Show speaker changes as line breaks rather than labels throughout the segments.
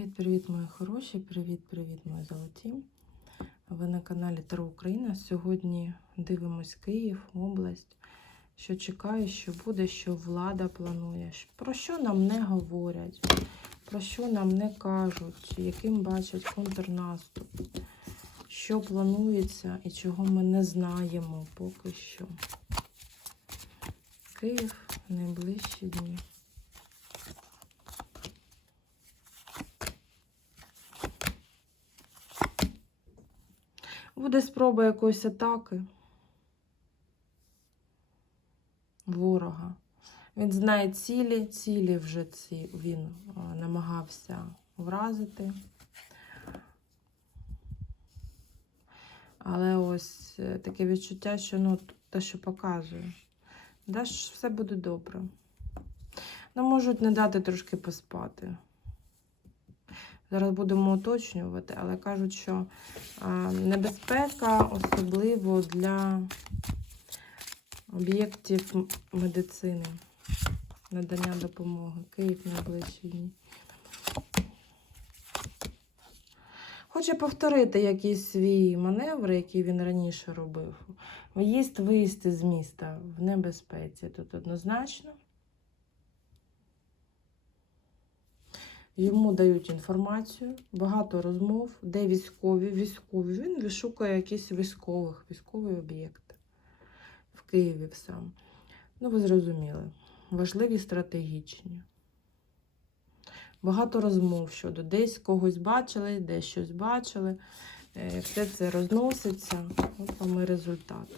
Привіт, мої хороші! Привіт-привіт, мої золоті! Ви на каналі Таро Україна. Сьогодні дивимось Київ, область, що чекає, що буде, що влада планує. Про що нам не говорять, про що нам не кажуть, яким бачать контрнаступ, що планується і чого ми не знаємо поки що. Київ найближчі дні. Буде спроба якоїсь атаки ворога. Він знає цілі, цілі вже ці він намагався вразити. Але ось е, таке відчуття, що ну, те, що показує, да, що все буде добре. Ну, можуть не дати трошки поспати. Зараз будемо уточнювати, але кажуть, що небезпека особливо для об'єктів медицини, надання допомоги. Київ найближчі дні. Хоче повторити якийсь свій маневр, який він раніше робив. В'їзд, виїзд з міста в небезпеці. Тут однозначно. Йому дають інформацію, багато розмов, де військові, військові. Він вишукує якісь військових, військові об'єкти в Києві сам. Ну, ви зрозуміли. Важливі стратегічні. Багато розмов щодо десь когось бачили, десь щось бачили. Е, Все це розноситься. От вам і результат.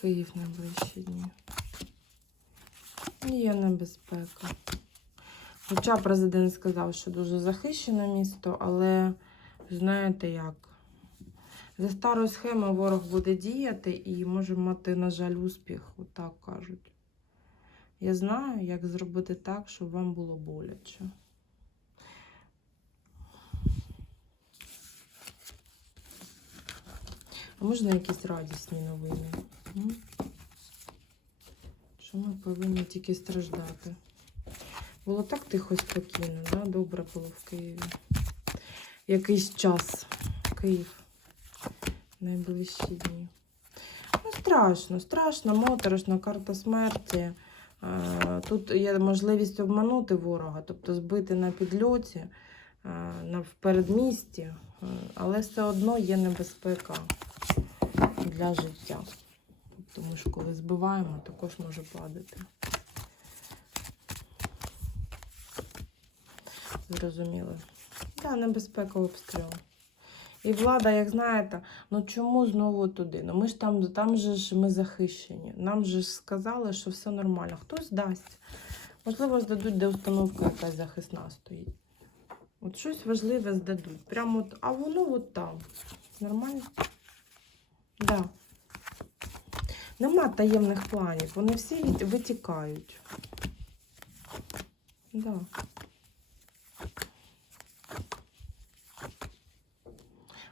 Київ найближчі дні. Є небезпека. Хоча президент сказав, що дуже захищене місто, але знаєте як? За старою схемою ворог буде діяти і може мати, на жаль, успіх, отак кажуть. Я знаю, як зробити так, щоб вам було боляче. А можна якісь радісні новини? М? Що ми повинні тільки страждати? Було так тихо спокійно, да? добре було в Києві. Якийсь час. Київ. Найближчі дні. Ну, страшно, страшно, моторошно, карта смерті. Е, Тут є можливість обманути ворога, тобто збити на підльоті, е, в передмісті, е, але все одно є небезпека для життя. Тому що коли збиваємо, також може падати. Зрозуміло. Так, небезпека обстрілу. І влада, як знаєте, ну чому знову туди? Ну ми ж там, там же ж ми захищені. Нам же ж сказали, що все нормально. Хтось дасть. Можливо, здадуть, де установка якась захисна стоїть. От щось важливе здадуть. Прямо от, а воно от там. Нормально? Да. Нема таємних планів, вони всі витікають. Да.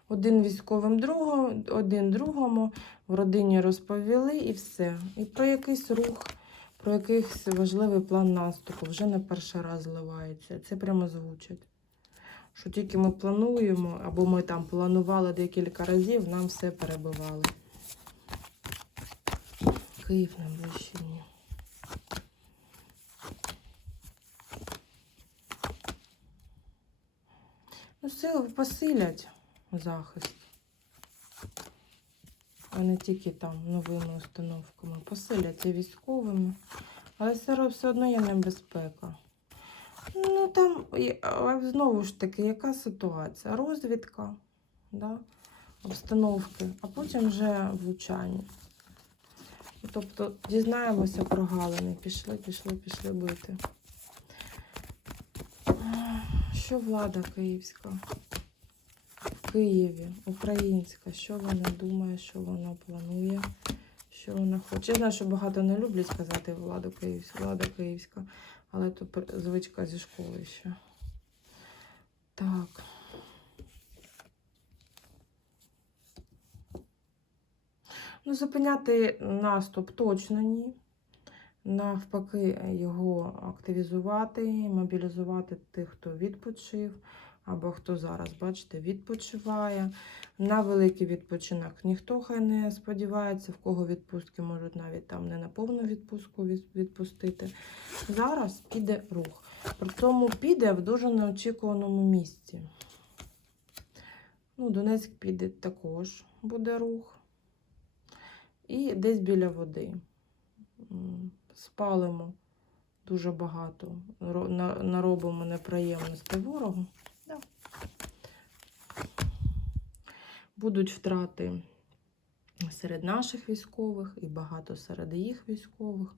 Один військовим другому, один другому в родині розповіли і все. І про якийсь рух, про якийсь важливий план наступу вже не перший раз зливається. Це прямо звучить. Що тільки ми плануємо, або ми там планували декілька разів, нам все перебивали. Київ найближчі дні. Ну, сили посилять захист. А не тільки там новими установками. Посилять і військовими. Але все, одно є небезпека. Ну там знову ж таки, яка ситуація? Розвідка, да? обстановки, а потім вже влучання. Тобто дізнаємося про галини. Пішли, пішли, пішли бити. Що влада київська? В Києві, українська, що вона думає, що вона планує, що вона хоче. Я знаю, що багато не люблять сказати владу київська, влада київська, але то звичка зі школи ще. Так. Ну, зупиняти наступ точно ні. Навпаки, його активізувати, мобілізувати тих, хто відпочив, або хто зараз, бачите, відпочиває. На великий відпочинок ніхто хай не сподівається, в кого відпустки можуть навіть там не на повну відпустку відпустити. Зараз піде рух. При цьому піде в дуже неочікуваному місці. Ну, Донецьк піде також, буде рух. І десь біля води. Спалимо дуже багато, наробимо неприємності ворогу. Будуть втрати серед наших військових і багато серед їх військових.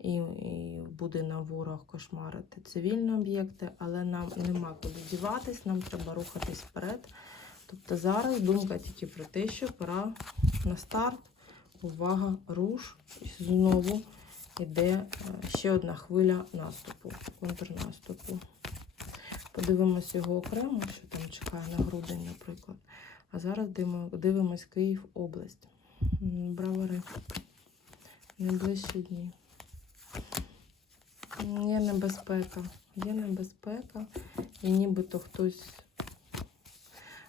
І, і буде на ворог кошмарити цивільні об'єкти, але нам нема куди діватись, нам треба рухатись вперед. Тобто зараз думка тільки про те, що пора на старт. Увага, руш. І знову йде е, ще одна хвиля наступу, контрнаступу. Подивимось його окремо, що там чекає на грудень, наприклад. А зараз дивимось Київ область. Бравари. Найближчі дні. Є небезпека. Є небезпека. І нібито хтось.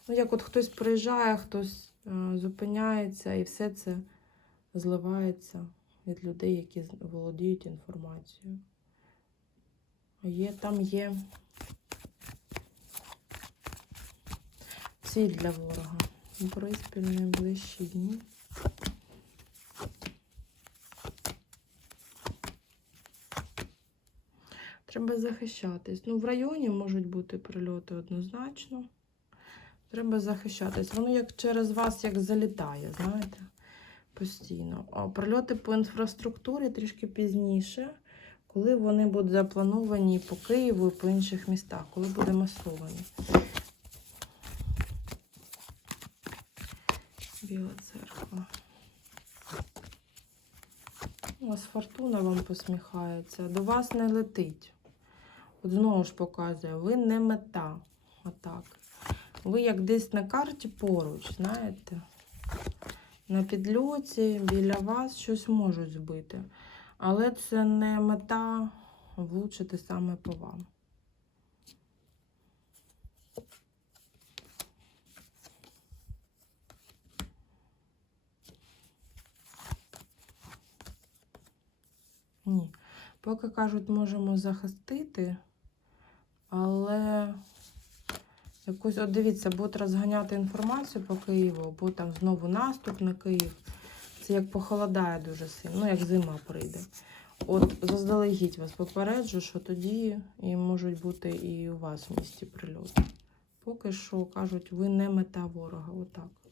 Ну, як от хтось приїжджає, хтось е, зупиняється, і все це зливається від людей, які володіють інформацією. Є, там є ціль для ворога. Бориспіль найближчі дні. Треба захищатись. Ну, в районі можуть бути прильоти однозначно. Треба захищатись. Воно як через вас як залітає, знаєте, постійно. А прильоти по інфраструктурі трішки пізніше, коли вони будуть заплановані по Києву і по інших містах, коли буде масовані. Біла церква. У вас фортуна вам посміхається. До вас не летить. От знову ж показує, ви не мета. Отак. Ви як десь на карті поруч, знаєте. На підльоті біля вас щось можуть збити. Але це не мета влучити саме по вам. Ні. Поки кажуть, можемо захистити, але якось, от дивіться, будуть розганяти інформацію по Києву, бо там знову наступ на Київ. Це як похолодає дуже сильно, ну як зима прийде. От заздалегідь вас попереджу, що тоді і можуть бути і у вас в місті прильоти. Поки що кажуть, ви не мета ворога. Отак.